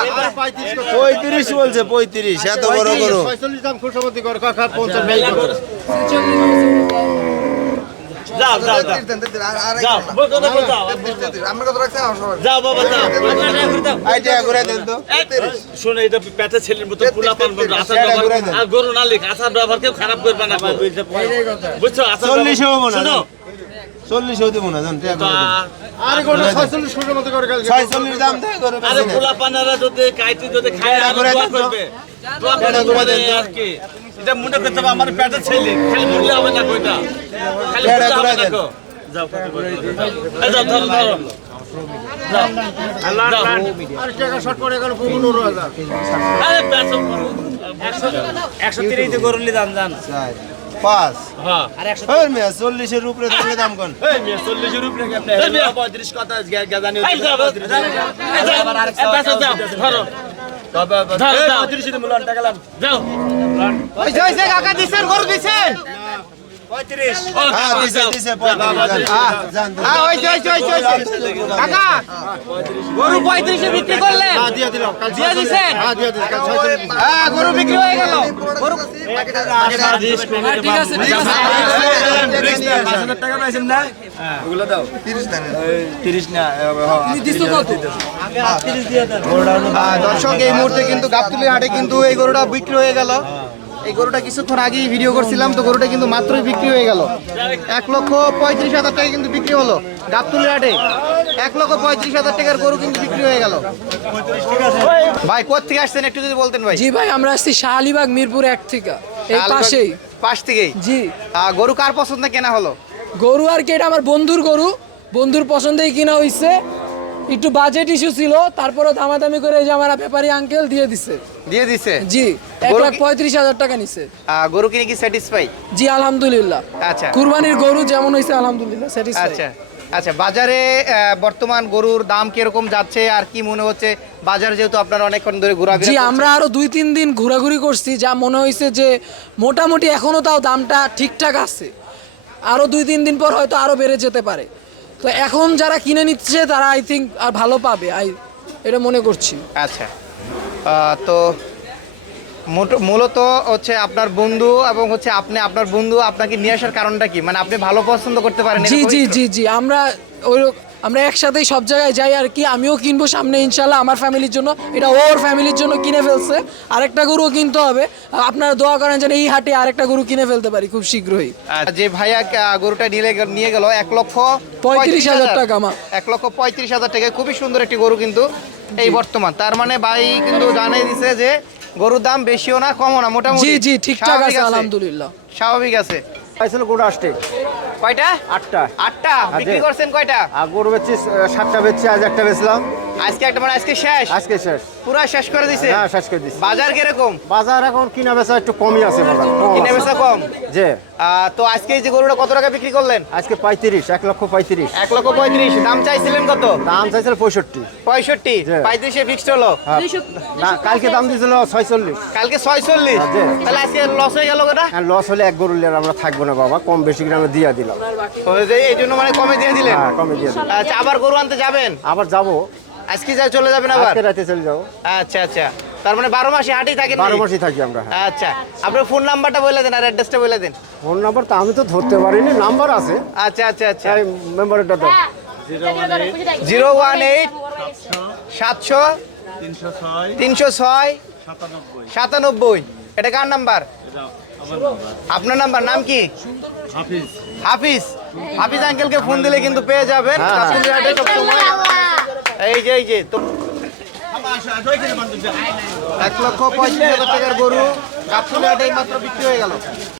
35 বলছে, 35 এত বড় গরু। 46 দাম খুশামতি করে কাকা 50 ভাই যাও যাও যাও যাও বলতো যাও যাও বাবা যাও আইটা ঘুরে দেন তো। শুনে এটা পেটে ছেলের মতো পোলা পান আসার ব্যবহার আর গরু না লিখ আসার ব্যবহার কেউ খারাপ করবে না বুঝছো আসার 40 হবে না, শুনো 40 হতে মনে জান। আরে গরু 46 খুশামতি করে কালকে 46 দাম দেয় গরু। আরে পোলা পানারা যদি কাইতে যদি খায় আর দোয়া করবে দোয়া করবে আর কি এটা মনে করতে হবে আমার পেটে ছেলে খালি বললে হবে না কইটা খালি বললে হবে না কো যাও এই যাও ধরো ধরো যাও আল্লাহ আর টাকা শর্ট করে গেল 15000 আরে পেছো 130 তে গরুলি দাম জান 5 হ্যাঁ আর 100 ওই মিয়া 40 এর উপরে তুমি দাম কোন? এই মিয়া 40 এর উপরে কি আপনি 35 কথা গাজানি হচ্ছে 35 পেছো যাও ধরো ধরো যাও 35 এর মূল্য টাকা লাম যাও ওই জয়সে কাকা দিছেন গরু দিছেন 35 হ্যাঁ দিছে দিছে 35 জান। ওই জয় কাকা গরু 35 এ বিক্রি করলেন হ্যাঁ দিয়ে দিলাম কাল দিয়ে দিছেন হ্যাঁ দিয়ে দিলাম কাল 46 হ্যাঁ গরু বিক্রি হয়ে গেল গরু ঠিক আছে 5000 টাকা পাইছেন না ওগুলো দাও 30 না তুমি দিছো কত 30 দিয়ে দেন দর্শক এই মুহূর্তে কিন্তু গাবতলী হাটে কিন্তু এই গরুটা বিক্রি হয়ে গেল। এই গরুটা কিছুক্ষণ আগেই ভিডিও করছিলাম, তো গরুটা কিন্তু মাত্রই বিক্রি হয়ে গেল। 1,35,000 টাকা কিন্তু বিক্রি হলো গাবতলী হাটে। 1,35,000 টাকার গরু কিন্তু বিক্রি হয়ে গেল। ভাই কোথা থেকে আসছেন একটু যদি বলতেন ভাই। জি ভাই আমরা আসছি শাহ আলীবাগ মিরপুর 1 থেকে এই পাশেই। পাশ থেকেই জি গরু কার পছন্দে কেনা হলো? গরু আর কি এটা আমার বন্ধুর গরু, বন্ধুর পছন্দেই কিনা হইছে। একটু বাজেট ইস্যু ছিল, তারপরে দামাদামি করে এই যে আমার ব্যাপারী আঙ্কেল দিয়ে দিছে। দিয়ে দিছে। জি গরু 1,35,000 টাকা নিছে। গরু কিনে কি স্যাটিসফাই? জি আলহামদুলিল্লাহ। আচ্ছা কুরবানির গরু যেমন হইছে আলহামদুলিল্লাহ স্যাটিসফাই। আচ্ছা আচ্ছা বাজারে বর্তমান গরুর দাম কিরকম যাচ্ছে আর কি মনে হচ্ছে? বাজার যেহেতু আপনারা অনেকক্ষণ ধরে ঘোরাঘুরি জি করছেন। আমরা আরো 2-3 দিন ঘোরাঘুরি করছি, যা মনে হয়েছে যে মোটামুটি এখনো তাও দামটা ঠিকঠাক আছে। আরো 2-3 দিন পর হয়তো আরো বেড়ে যেতে পারে। তো এখন যারা কিনে নিচ্ছে তারা আই থিঙ্ক আর ভালো পাবে, এটা মনে করছি। আচ্ছা তো মূলত হচ্ছে আপনার বন্ধু এবং হচ্ছে আপনি আপনার বন্ধু আপনাকে নিয়ে আসার কারণটা কি? মানে আপনি ভালো পছন্দ করতে পারেন জি এরকম জি একটু? জি জি আমরা একসাথেই সব জায়গায় যাই আর কি। আমিও কিনবো সামনে ইনশাল্লাহ আমার ফ্যামিলির জন্য, এটা ওর ফ্যামিলির জন্য কিনে ফেলছে। আরেকটা গরুও কিনতে হবে, আপনারা দোয়া করেন যেন এই হাটে আরেকটা গরু কিনে ফেলতে পারি খুব শীঘ্রই। আচ্ছা, যে ভাইয়া গরুটা নিয়ে গেল 35,000 টাকা মা। 1,35,000 টাকা খুবই সুন্দর একটি গরু কিন্তু এই বর্তমান। তার মানে ভাই কিন্তু জানিয়ে দিছে যে গরুর দাম বেশিও না কমও না, মোটামুটি জি জি ঠিকঠাক স্বাভাবিক আছে আলহামদুলিল্লাহ। স্বাভাবিক আছে। পাইছিল গরু আসতে কয়টা? 8টা 8টা বিক্রি করছেন কয়টা? আর গরু বেচছি 7টা বেচছি, আজ একটা বেচলাম, আজকে একটা মানে আজকে শেষ, আজকে শেষ। পুরা শেষ করে দিছে। হ্যাঁ শেষ করে দিচ্ছি। বাজার কিরকম? বাজার এখন কিনা বেচা একটু কমই আছে, বাজার কম কিনে আছে। বেচা কম। যে তো আজকে এই যে গরুটা কত টাকা বিক্রি করলেন? আজকে 1,35,000 1,35,000 দাম চাইছিলেন কত? দাম চাইছিল 65। 65 জি। 35 ফিক্সড হলো। না কালকে দাম দিয়েছিল 46। কালকে 46, জি। তাহলে আজকে লস হয়ে গেল কটা? আর লস হলে এক গরু নিয়ে আমরা থাকবো না বাবা, কম বেশি করে আমরা দিয়ে দিলাম। এই জন্য মানে কমে দিয়ে দিলেন। হ্যাঁ কমে দিয়ে দিলাম। আচ্ছা আবার গরু আনতে যাবেন? আবার যাবো, আজকে যা চলে যাবেন আবার? আজকে রাতে চলে যাবো। আচ্ছা আচ্ছা, তার মানে 12 মাসে হাটেই থাকেন? 12 মাসই থাকি আমরা। হ্যাঁ। আচ্ছা আপনার ফোন নাম্বারটা বলে দেন আর অ্যাড্রেসটা বলে দেন। ফোন নাম্বার তো আমি তো ধরতে পারিনি, নাম্বার আছে। আচ্ছা আচ্ছা আচ্ছা, এই মেম্বারটা দাও। 018 700 306 97। এটা কার নাম্বার? আপনার নাম্বার। নাম কি? হাফিজ। হাফিজ আঙ্কেলকে ফোন দিলে কিন্তু পেয়ে যাবেন। গাবতলী হাটে সবসময় এই যে তো 1,35,000 টাকার গরু গাবতলী হাটে মাত্র বিক্রি হয়ে গেল।